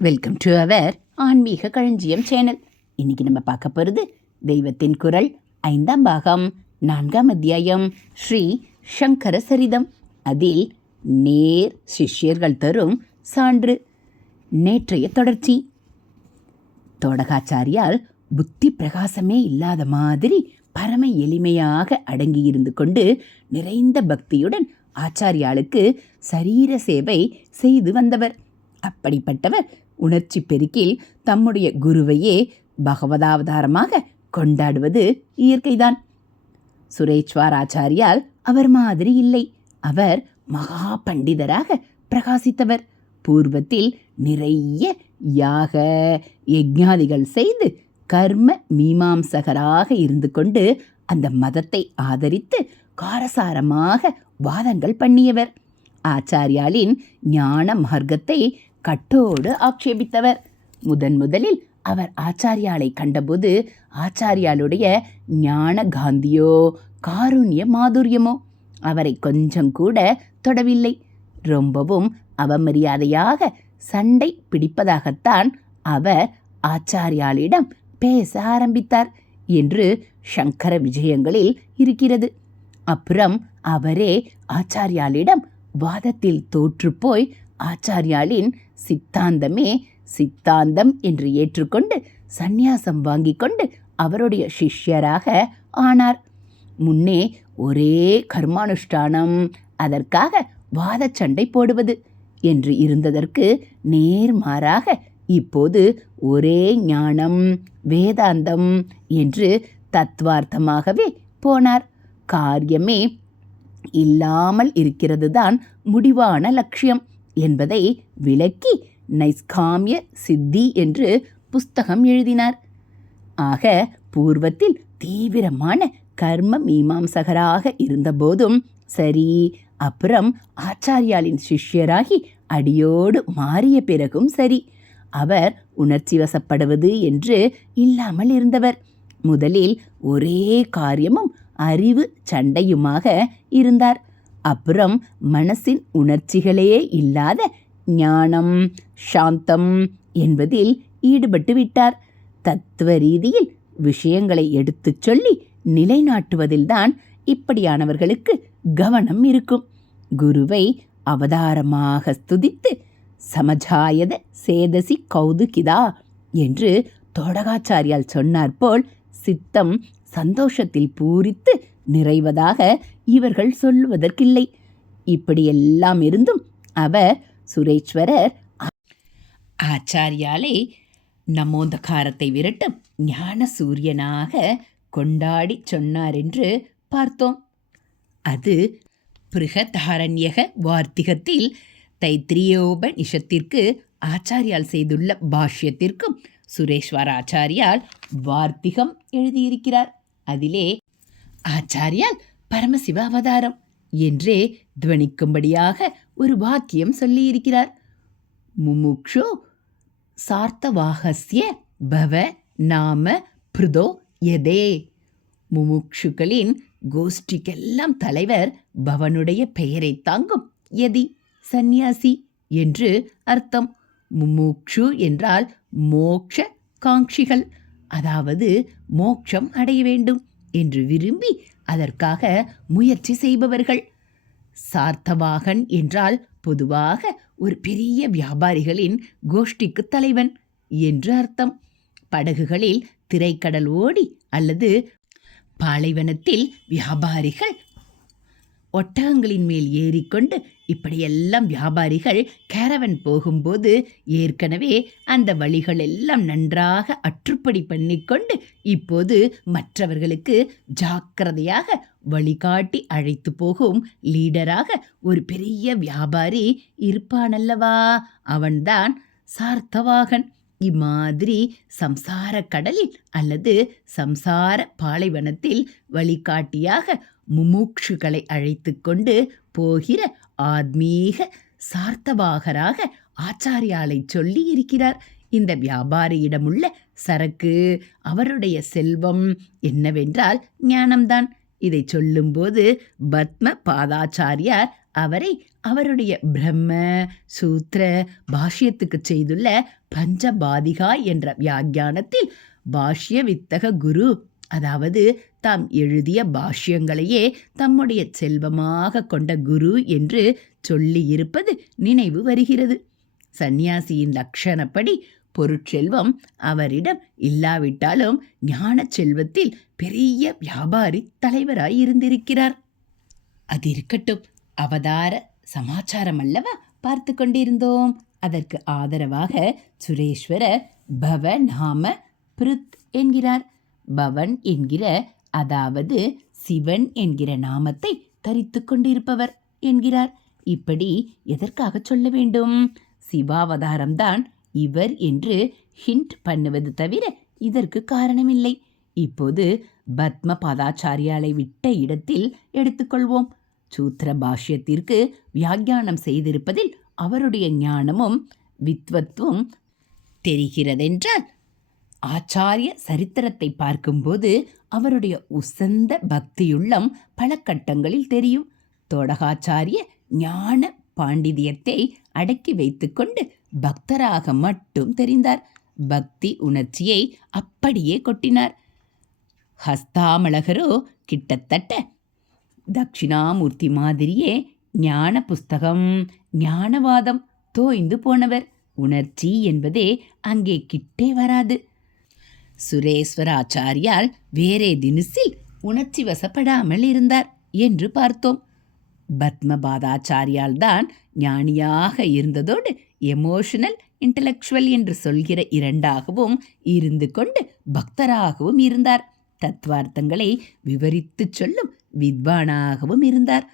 Welcome to our ஆன்மீக களஞ்சியம் channel இன்னைக்கு நம்ம பார்க்க போகிறது தெய்வத்தின் குரல் ஐந்தாம் பாகம் நான்காம் அத்தியாயம் ஸ்ரீ சங்கர சரிதம். அதில் நேர் சிஷ்யர்கள் தரும் சான்று நேற்றைய தொடர்ச்சி. தோடகாச்சாரியால் புத்தி பிரகாசமே இல்லாத மாதிரி பரம எளிமையாக அடங்கியிருந்து கொண்டு நிறைந்த பக்தியுடன் ஆச்சாரியாளுக்கு சரீர சேவை செய்து வந்தவர். அப்படிப்பட்டவர் உணர்ச்சி பெருக்கில் தம்முடைய குருவையே பகவதாவதாரமாக கொண்டாடுவது இயற்கைதான். சுரேஸ்வர் ஆச்சாரியால் அவர் மாதிரி இல்லை. அவர் மகா பண்டிதராக பிரகாசித்தவர். பூர்வத்தில் நிறைய யாக யஜ்ஞாதிகள் செய்து கர்ம மீமாம்சகராக இருந்து கொண்டு அந்த மதத்தை ஆதரித்து காரசாரமாக வாதங்கள் பண்ணியவர். ஆச்சாரியாலின் ஞான மார்க்கத்தை கட்டோடு ஆக்ஷேபித்தவர் முதன் முதலில் அவர் ஆச்சாரியாலை கண்டபோது ஆச்சாரியாளுடைய ஞான காந்தியோ காருண்ய மாதுரியமோ அவரை கொஞ்சம் கூட தொடவில்லை. ரொம்பவும் அவமரியாதையாக சண்டை பிடிப்பதாகத்தான் அவர் ஆச்சாரியாளிடம் பேச ஆரம்பித்தார் என்று சங்கர விஜயங்களில் இருக்கிறது. அப்புறம் அவரே ஆச்சாரியாளிடம் வாதத்தில் தோற்றுப்போய் ஆச்சாரியாளின் சித்தாந்தமே சித்தாந்தம் என்று ஏற்றுக்கொண்டு சந்நியாசம் வாங்கி கொண்டு அவருடைய சிஷ்யராக ஆனார். முன்னே ஒரே கர்மானுஷ்டானம் அதற்காக வாதச்சண்டை போடுவது என்று இருந்ததற்கு நேர்மாறாக இப்போது ஒரே ஞானம் வேதாந்தம் என்று தத்வார்த்தமாகவே போனார். காரியமே இல்லாமல் இருக்கிறது தான் முடிவான லட்சியம். என்பதை விளக்கி நைஸ்காமிய சித்தி என்று புஸ்தகம் எழுதினார். ஆக பூர்வத்தில் தீவிரமான கர்ம மீமாம்சகராக இருந்தபோதும் சரி அப்புறம் ஆச்சாரியாலின் சிஷ்யராகி அடியோடு மாறிய பிறகும் சரி அவர் உணர்ச்சி வசப்படுவது என்று இல்லாமல் இருந்தவர். முதலில் ஒரே காரியமும் அறிவு சண்டையுமாக இருந்தார். அப்புறம் மனசின் உணர்ச்சிகளே இல்லாத ஞானம் சாந்தம் என்பதில் ஈடுபட்டு விட்டார். தத்துவ ரீதியில் விஷயங்களை எடுத்துச் சொல்லி நிலைநாட்டுவதில்தான் இப்படியானவர்களுக்கு கவனம் இருக்கும். குருவை அவதாரமாக ஸ்துதித்து சமஜாயத சேதசி கௌதுகிதா என்று தோடகாச்சாரியால் சொன்னார் போல் சித்தம் சந்தோஷத்தில் பூரித்து நிறைவதாக இவர்கள் சொல்லுவதற்கில்லை. இப்படியெல்லாம் இருந்தும் அவர் சுரேஸ்வரர் ஆச்சாரியாலே நமோந்தகாரத்தை விரட்டும் ஞான சூரியனாக கொண்டாடி சொன்னார் என்று பார்த்தோம். அது பிருகதாரண்யக வார்த்திகத்தில் தைத்திரியோபனிஷத்திற்கு ஆச்சாரியால் செய்துள்ள பாஷ்யத்திற்கும் சுரேஸ்வர் ஆச்சாரியால் வார்த்திகம் எழுதியிருக்கிறார். அதிலே ஆச்சாரியால் பரமசிவ அவதாரம் என்றே துவனிக்கும்படியாக ஒரு வாக்கியம் சொல்லியிருக்கிறார். முமுக்ஷு சார்த்தவாகசிய பவ நாம பிருதோ எதே முமுக்ஷுக்களின் கோஷ்டிக்கெல்லாம் தலைவர் பவனுடைய பெயரை தாங்கும் எதி சந்நியாசி என்று அர்த்தம். முமுக்ஷு என்றால் மோக்ஷ காங்ஷிகள் அதாவது மோட்சம் அடைய வேண்டும் என்று விரும்பி அதற்காக முயற்சி செய்பவர்கள். சார்த்தவாகன் என்றால் பொதுவாக ஒரு பெரிய வியாபாரிகளின் கோஷ்டிக்கு தலைவன் என்று அர்த்தம். படகுகளில் திரைக்கடல் ஓடி அல்லது பாலைவனத்தில் வியாபாரிகள் ஒட்டகங்களின் மேல் ஏறிக்கொண்டு இப்படியெல்லாம் வியாபாரிகள் கேரவன் போகும்போது ஏற்கனவே அந்த வழிகள் எல்லாம் நன்றாக அற்றுப்படி பண்ணிக்கொண்டு இப்போது மற்றவர்களுக்கு ஜாக்கிரதையாக வழிகாட்டி அழைத்து போகும் லீடராக ஒரு பெரிய வியாபாரி இருப்பானல்லவா? அவன்தான் சார்த்தவாகன். இம்மாதிரி சம்சார கடலில் அல்லது சம்சார பாலைவனத்தில் வழிகாட்டியாக முமுட்சுகளை அழைத்து கொண்டு போகிற ஆத்மீக சார்த்தவாகராக ஆச்சாரியாலை சொல்லி இருக்கிறார் இந்த வியாபாரியிடமுள்ள சரக்கு அவருடைய செல்வம் என்னவென்றால் ஞானம்தான். இதை சொல்லும்போது பத்ம பாதாச்சாரியார் அவரை அவருடைய பிரம்ம சூத்திர பாஷ்யத்துக்கு செய்துள்ள பஞ்சபாதிகா என்ற வியாக்கியானத்தில் பாஷ்ய வித்தக குரு அதாவது தாம் எழுதிய பாஷ்யங்களையே தம்முடைய செல்வமாக கொண்ட குரு என்று சொல்லியிருப்பது நினைவு வருகிறது. சந்நியாசியின் லட்சணப்படி பொருட்செல்வம் அவரிடம் இல்லாவிட்டாலும் ஞான செல்வத்தில் பெரிய வியாபாரி தலைவராய் இருந்திருக்கிறார். அது இருக்கட்டும். அவதார சமாச்சாரம் அல்லவா பார்த்து கொண்டிருந்தோம். அதற்கு ஆதரவாக சுரேஸ்வர பவ நாம பிருத் என்கிறார். பவன் என்கிற அதாவது சிவன் என்கிற நாமத்தை தரித்து கொண்டிருப்பவர் என்கிறார். இப்படி எதற்காக சொல்ல வேண்டும்? சிவாவதாரம்தான் இவர் என்று ஹிண்ட் பண்ணுவது தவிர இதற்கு காரணமில்லை. இப்போது பத்ம பாதாச்சாரியாலை விட்ட இடத்தில் எடுத்துக்கொள்வோம் சூத்திர பாஷ்யத்திற்கு வியாக்கியானம் செய்திருப்பதில் அவருடைய ஞானமும் வித்வத்துவம் தெரிகிறதென்றால் ஆச்சாரிய சரித்திரத்தை பார்க்கும்போது அவருடைய உசந்த பக்தியுள்ளம் பல கட்டங்களில் தெரியும். தோடகாச்சாரிய ஞான பாண்டிதியத்தை அடக்கி வைத்துக்கொண்டு பக்தராக மட்டும் தெரிந்தார். பக்தி உணர்ச்சியை அப்படியே கொட்டினார். ஹஸ்தாமலகரோ கிட்டத்தட்ட தட்சிணாமூர்த்தி மாதிரியே ஞான புஸ்தகம் ஞானவாதம் தோய்ந்து போனவர். உணர்ச்சி என்பதே அங்கே கிட்டே வராது. சுரேஸ்வராச்சாரியால் வேறே தினசில் உணர்ச்சி வசப்படாமல் இருந்தார் என்று பார்த்தோம். பத்மபாதாச்சாரியால் தான் ஞானியாக இருந்ததோடு எமோஷனல் இன்டலெக்சுவல் என்று சொல்கிற இரண்டாகவும் இருந்து கொண்டு பக்தராகவும் இருந்தார். தத்துவார்த்தங்களை விவரித்துச் சொல்லும் வித்வானாகவும் இருந்தார்.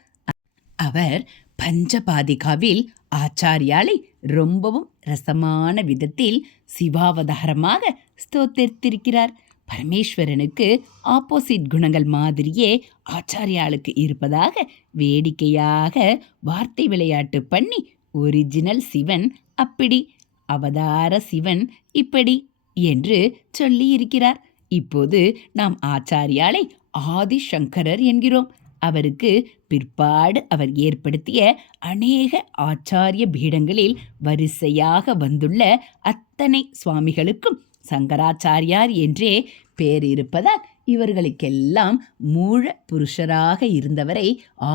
அவர் பஞ்சபாதிகாவில் ஆச்சாரியாலை ரொம்பவும் ரசமான விதத்தில் சிவாவதாரமாக ஸ்தோத்தரித்திருக்கிறார். பரமேஸ்வரனுக்கு ஆப்போசிட் குணங்கள் மாதிரியே ஆச்சாரியாளுக்கு இருப்பதாக வேடிக்கையாக வார்த்தை விளையாட்டு பண்ணி ஒரிஜினல் சிவன் அப்படி அவதார சிவன் இப்படி என்று சொல்லியிருக்கிறார். இப்போது நாம் ஆச்சாரியாலை ஆதிசங்கரர் என்கிறோம். அவருக்கு பிற்பாடு அவர் ஏற்படுத்திய அநேக ஆச்சாரிய பீடங்களில் வரிசையாக வந்துள்ள அத்தனை சுவாமிகளுக்கும் சங்கராச்சாரியார் என்றே பேர் இருப்பதால் இவர்களுக்கெல்லாம் மூல புருஷராக இருந்தவரை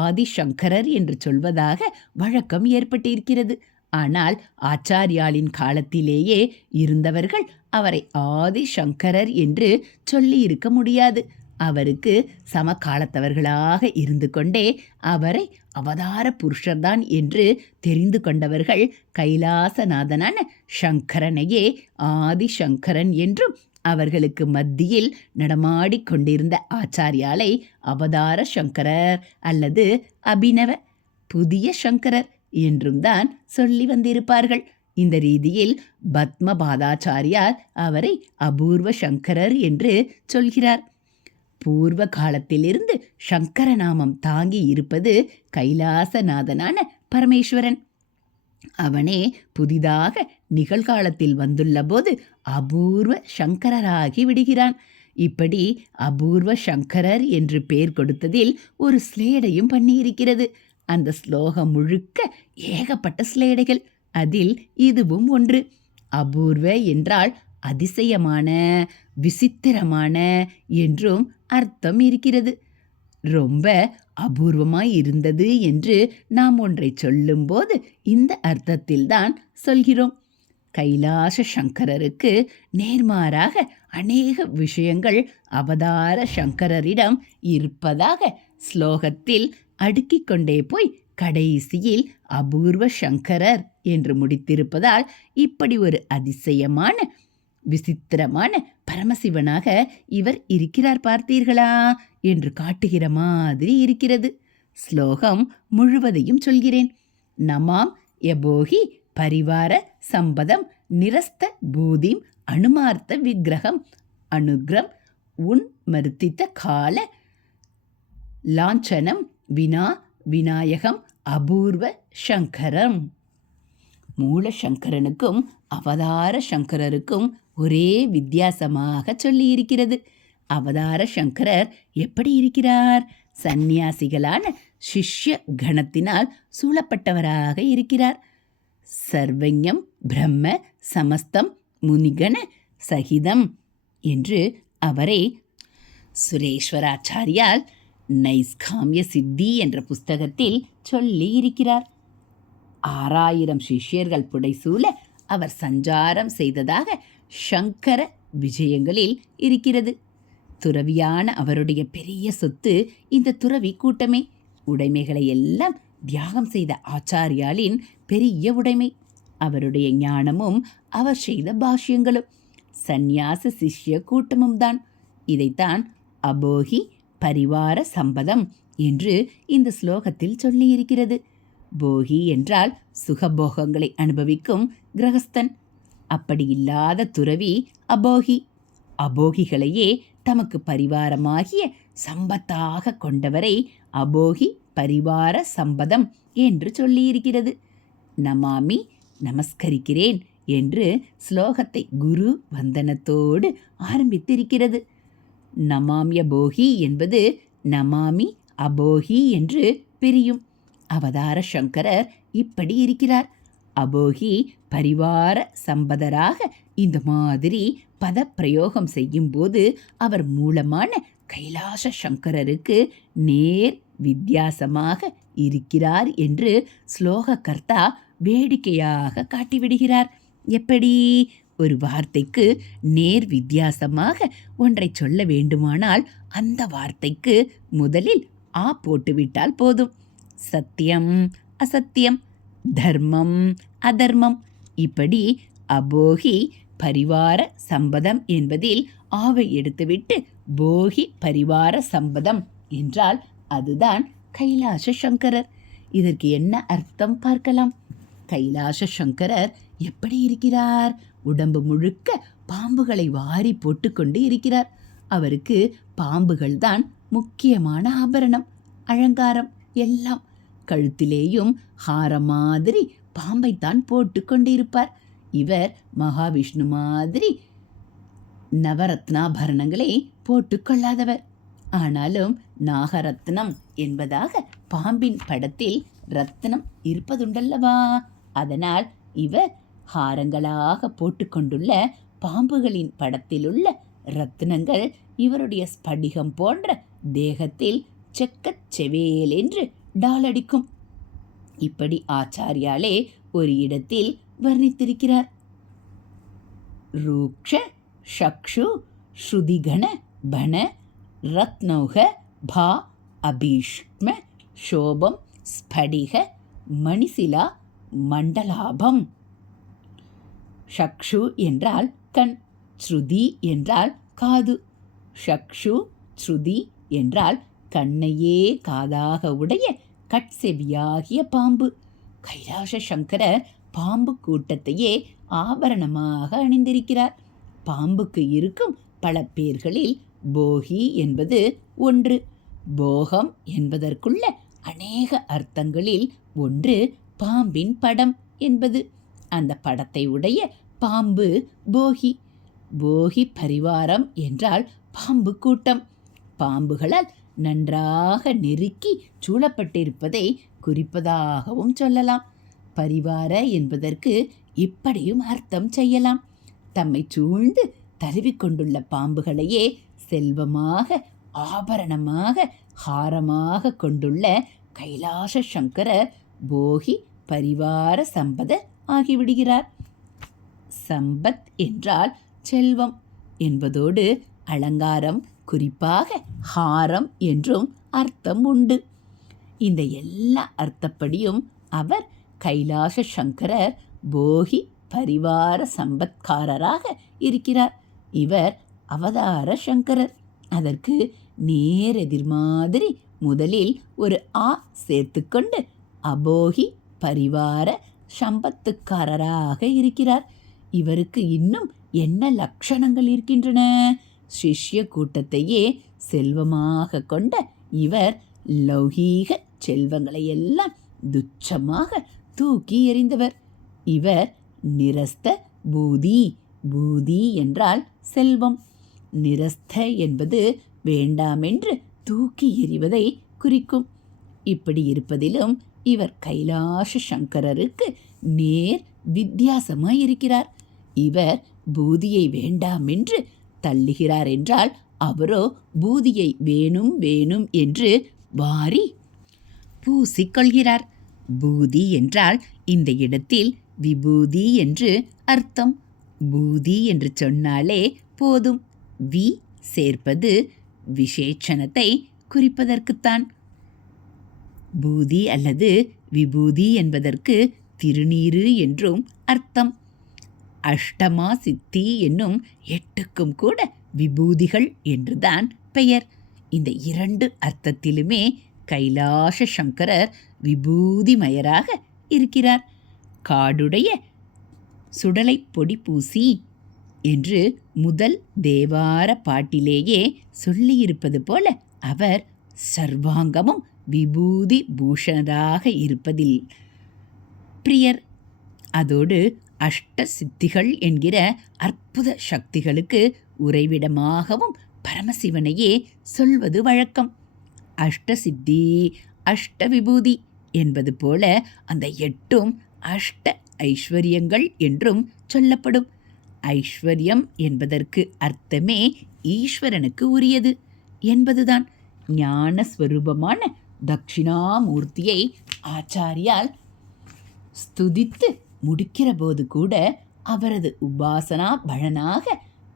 ஆதிசங்கரர் என்று சொல்வதாக வழக்கம் ஏற்பட்டிருக்கிறது. ஆனால் ஆச்சாரியாளின் காலத்திலேயே இருந்தவர்கள் அவரை ஆதிசங்கரர் என்று சொல்லியிருக்க முடியாது. அவருக்கு சமகாலத்தவர்களாக இருந்து கொண்டே அவரை அவதார புருஷர்தான் என்று தெரிந்து கொண்டவர்கள் கைலாசநாதனான சங்கரனையே ஆதிசங்கரன் என்றும் அவர்களுக்கு மத்தியில் நடமாடிக்கொண்டிருந்த ஆச்சாரியாலை அவதார சங்கரர் அல்லது அபினவ புதிய சங்கரர் என்றும் தான் சொல்லி வந்திருப்பார்கள். இந்த ரீதியில் பத்மபாதாச்சாரியார் அவரை அபூர்வ சங்கரர் என்று சொல்கிறார். பூர்வ காலத்திலிருந்து சங்கர நாமம் தாங்கி இருப்பது கைலாசநாதனான பரமேஸ்வரன். அவனே புதிதாக நிகழ்காலத்தில் வந்துள்ள போது அபூர்வ சங்கரராகி விடுகிறான். இப்படி அபூர்வ சங்கரர் என்று பெயர் கொடுத்ததில் ஒரு ஸ்லேடையும் பண்ணியிருக்கிறது. அந்த ஸ்லோகம் முழுக்க ஏகப்பட்ட ஸ்லேடைகள் அதில் இதுவும் ஒன்று. அபூர்வ என்றால் அதிசயமான விசித்திரமான என்றும் அர்த்தம் இருக்கிறது. ரொம்ப அபூர்வமாய் இருந்தது என்று நாம் ஒன்றை சொல்லும்போது இந்த அர்த்தத்தில்தான் சொல்கிறோம். கைலாச சங்கரருக்கு நேர்மாறாக அநேக விஷயங்கள் அவதார சங்கரரிடம் இருப்பதாக ஸ்லோகத்தில் அடுக்கிக் கொண்டே போய் கடைசியில் அபூர்வ சங்கரர் என்று முடித்திருப்பதால் இப்படி ஒரு அதிசயமான விசித்திரமான பரமசிவனாக இவர் இருக்கிறார் பார்த்தீர்களா? என்று காட்டுகிற மாதிரி இருக்கிறது. ஸ்லோகம் முழுவதையும் சொல்கிறேன். நமாம் எபோகி பரிவார சம்பதம் நிரஸ்த பூதிம் அனுமார்த்த விக்கிரகம் அனுக்ரம் உன் மருத்தித்த கால லாஞ்சனம் வினா விநாயகம் அபூர்வ சங்கரம். மூல சங்கரனுக்கும் அவதார சங்கரருக்கும் ஒரே வித்தியாசமாக சொல்லியிருக்கிறது. அவதார சங்கரர் எப்படி இருக்கிறார்? சந்நியாசிகளான சிஷ்ய கணத்தினால் சூழப்பட்டவராக இருக்கிறார். சர்வஞம் பிரம்ம சமஸ்தம் முனிகண சகிதம் என்று அவரை சுரேஸ்வராச்சாரியால் நைஸ்காமிய சித்தி என்ற புஸ்தகத்தில் சொல்லி இருக்கிறார் ஆறாயிரம் சிஷ்யர்கள் புடைசூழ அவர் சஞ்சாரம் செய்ததாக சங்கர விஜயங்களில் இருக்கிறது. துறவியான அவருடைய பெரிய சொத்து இந்த துறவி கூட்டமே. உடைமைகளை எல்லாம் தியாகம் செய்த ஆச்சாரியாலின் பெரிய உடைமை. அவருடைய ஞானமும் அவர் செய்த பாஷ்யங்களும். சந்நியாச சிஷ்ய கூட்டமும் தான். இதைத்தான் அபோகி பரிவார சம்பதம் என்று இந்த ஸ்லோகத்தில் சொல்லியிருக்கிறது. போகி என்றால் சுகபோகங்களை அனுபவிக்கும் கிரகஸ்தன். அப்படி இல்லாத துறவி அபோகி. அபோகிகளையே தமக்கு பரிவாரமாகிய சம்பத்தாக கொண்டவரை அபோகி பரிவார சம்பதம் என்று சொல்லியிருக்கிறது. நமாமி நமஸ்கரிக்கிறேன் என்று ஸ்லோகத்தை குரு வந்தனத்தோடு ஆரம்பித்திருக்கிறது. நமாமிய போகி என்பது நமாமி அபோகி என்று பிரியும். அவதார சங்கரர் இப்படி இருக்கிறார். அபோகி பரிவார சம்பதராக இந்த மாதிரி பதப்பிரயோகம் செய்யும்போது அவர் மூலமான கைலாச சங்கரருக்கு நேர் வித்தியாசமாக இருக்கிறார் என்று ஸ்லோக கர்த்தா வேடிக்கையாக காட்டிவிடுகிறார். எப்படி? ஒரு வார்த்தைக்கு நேர் வித்தியாசமாக ஒன்றை சொல்ல வேண்டுமானால் அந்த வார்த்தைக்கு முதலில் ஆ போட்டுவிட்டால் போதும். சத்தியம் அசத்தியம் தர்மம் அதர்மம். இப்படி அபோகி பரிவார சம்பதம் என்பதில் ஆவை எடுத்துவிட்டு போகி பரிவார சம்பதம் என்றால் அதுதான் கைலாச சங்கரர். இதற்கு என்ன அர்த்தம் பார்க்கலாம்? கைலாச சங்கரர் எப்படி இருக்கிறார்? உடம்பு முழுக்க பாம்புகளை வாரி போட்டுக்கொண்டு இருக்கிறார். அவருக்கு பாம்புகள் தான் முக்கியமான ஆபரணம் அலங்காரம் எல்லாம். கழுத்திலேயும் ஹாரம் மாதிரி பாம்பைத்தான் போட்டு கொண்டிருப்பார். இவர் மகாவிஷ்ணு மாதிரி நவரத்னாபரணங்களை போட்டுக்கொள்ளாதவர் ஆனாலும் நாகரத்னம் என்பதாக பாம்பின் படத்தில் ரத்னம் இருப்பதுண்டல்லவா? அதனால் இவர் ஹாரங்களாக போட்டுக்கொண்டுள்ள பாம்புகளின் படத்திலுள்ள ரத்தினங்கள் இவருடைய ஸ்படிகம் போன்ற தேகத்தில் செக்கச் செவேல் என்று டாலடிக்கும் இப்படி ஆச்சாரியாலே ஒரு இடத்தில் வர்ணித்திருக்கிறார். ரூக்ஷ சக்ஷு ஸ்ருதிகண பண ரத்னௌக பா அபீஷ்ம சோபம் ஸ்படிக மணிசிலா மண்டலாபம். ஷக்ஷு என்றால் கண் ஸ்ருதி என்றால் காது. ஷக்ஷு ஸ்ருதி என்றால் கண்ணையே காதாக உடைய கட்செவியாகிய பாம்பு. கைலாச சங்கரர் பாம்பு கூட்டத்தையே ஆபரணமாக அணிந்திருக்கிறார். பாம்புக்கு இருக்கும் பல பேர்களில் போகி என்பது ஒன்று. போகம் என்பதற்குள்ள அநேக அர்த்தங்களில் ஒன்று பாம்பின் படம் என்பது. அந்த படத்தை உடைய பாம்பு போகி. போகி பரிவாரம் என்றால் பாம்பு கூட்டம். பாம்புகளால் நன்றாக நெருக்கி சூழப்பட்டிருப்பதை குறிப்பதாகவும் சொல்லலாம். பரிவார என்பதற்கு இப்படியும் அர்த்தம் செய்யலாம். தம்மை சூழ்ந்து தழுவிக்கொண்டுள்ள பாம்புகளையே செல்வமாக ஆபரணமாக ஹாரமாக கொண்டுள்ள கைலாச சங்கரர் போகி பரிவார சம்பத ஆகிவிடுகிறார். சம்பத் என்றால் செல்வம் என்பதோடு அலங்காரம் குறிப்பாக ஹாரம் என்றும் அர்த்தம் உண்டு. இந்த எல்லா அர்த்தப்படியும் அவர் கைலாச சங்கரர் போகி பரிவார சம்பத்காரராக இருக்கிறார். இவர் அவதார சங்கரர். அதற்கு நேரெதிர் மாதிரி முதலில் ஒரு ஆ சேர்த்துக்கொண்டு அபோகி பரிவார சம்பத்துக்காரராக இருக்கிறார். இவருக்கு இன்னும் என்ன லட்சணங்கள் இருக்கின்றன? சிஷ்ய கூட்டத்தையே செல்வமாக கொண்ட இவர் லௌகீக செல்வங்களை எல்லாம் துச்சமாக தூக்கி எறிந்தவர். இவர் நிரஸ்த பூதி பூதி என்றால் செல்வம். நிரஸ்த என்பது வேண்டாமென்று தூக்கி எறிவதை குறிக்கும். இப்படி இருப்பதிலும் இவர் கைலாச சங்கரருக்கு நேர் வித்தியாசமாய் இருக்கிறார் இவர் பூதியை வேண்டாமென்று தள்ளுகிறார் என்றால் அவரோ பூதியை வேணும் வேணும் என்று வாரி பூசிக்கொள்கிறார். பூதி என்றால் இந்த இடத்தில் விபூதி என்று அர்த்தம். பூதி என்று சொன்னாலே போதும். வி சேர்ப்பது விசேஷணத்தை குறிப்பதற்குத்தான். பூதி அல்லது விபூதி என்பதற்கு திருநீறு என்றும் அர்த்தம். அஷ்டமா சித்தி என்னும் எட்டுக்கும் கூட விபூதிகள் என்றுதான் பெயர். இந்த இரண்டு அர்த்தத்திலுமே கைலாச சங்கரர் விபூதிமயராக இருக்கிறார். காடுடைய சுடலை பொடி பூசி என்று முதல் தேவார பாட்டிலேயே சொல்லியிருப்பது போல அவர் சர்வாங்கமும் விபூதி பூஷணராக இருப்பதில் பிரியர். அதோடு அஷ்ட சித்திகள் என்கிற அற்புத சக்திகளுக்கு உறைவிடமாகவும் பரமசிவனையே சொல்வது வழக்கம். அஷ்ட சித்தி அஷ்ட விபூதி என்பது போல அந்த எட்டும் அஷ்ட ஐஸ்வர்யங்கள் என்றும் சொல்லப்படும். ஐஸ்வர்யம் என்பதற்கு அர்த்தமே ஈஸ்வரனுக்கு உரியது என்பதுதான். ஞானஸ்வரூபமான தட்சிணாமூர்த்தியை ஆச்சாரியால் ஸ்துதித்து முடிக்கிற போது கூட அவரது உபாசனா பலனாக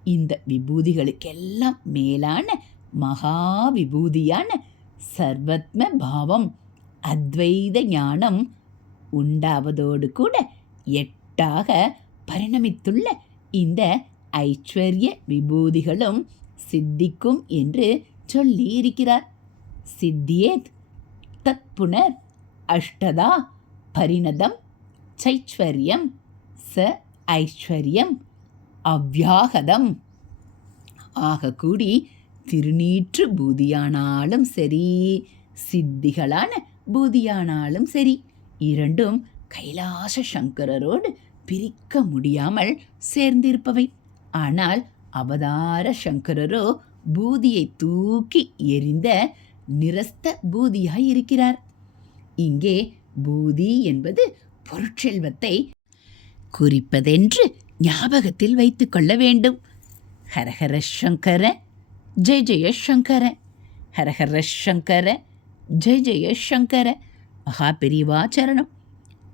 இந்த விபூதிகளுக்கெல்லாம் மேலான மகா விபூதியான சர்வத்ம பாவம் அத்வைத ஞானம் உண்டாவதோடு கூட எட்டாக பரிணமித்துள்ள இந்த ஐஸ்வர்ய விபூதிகளும் சித்திக்கும் என்று சொல்லி இருக்கிறார் சித்தியேத் தத் புனர் அஷ்டதா பரிணதம் சைஸ்வர்யம் ச ஐஸ்வர்யம் அவ்யாகதம். ஆக கூடி திருநீற்று பூதியானாலும் சரி சித்திகளான பூதியானாலும் சரி இரண்டும் கைலாச சங்கரரோடு பிரிக்க முடியாமல் சேர்ந்திருப்பவை. ஆனால் அவதார சங்கரரோ பூதியை தூக்கி எறிந்த நிரஸ்த பூதியாய் இருக்கிறார் இங்கே பூதி என்பது பொருட்செல்வத்தை குறிப்பதென்று ஞாபகத்தில் வைத்து கொள்ள வேண்டும். ஹரஹர சங்கர ஜெய ஜெய சங்கர. ஹரஹர சங்கர ஜெய ஜெய சங்கர. மகா பெரியவா சரணம்.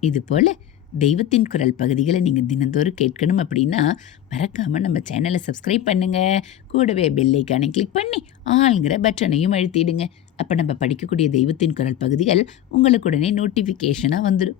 இதுபோல் தெய்வத்தின் குரல் பகுதிகளை நீங்கள் தினந்தோறும் கேட்கணும் அப்படின்னா மறக்காமல் நம்ம சேனலை சப்ஸ்கிரைப் பண்ணுங்கள் கூடவே பெல்லைக்கானை கிளிக் பண்ணி ஆளுங்கிற பட்டனையும் அழுத்திடுங்க. அப்போ நம்ம படிக்கக்கூடிய தெய்வத்தின் குரல் பகுதிகள் உங்களுக்கு உடனே நோட்டிஃபிகேஷனாக வந்துடும்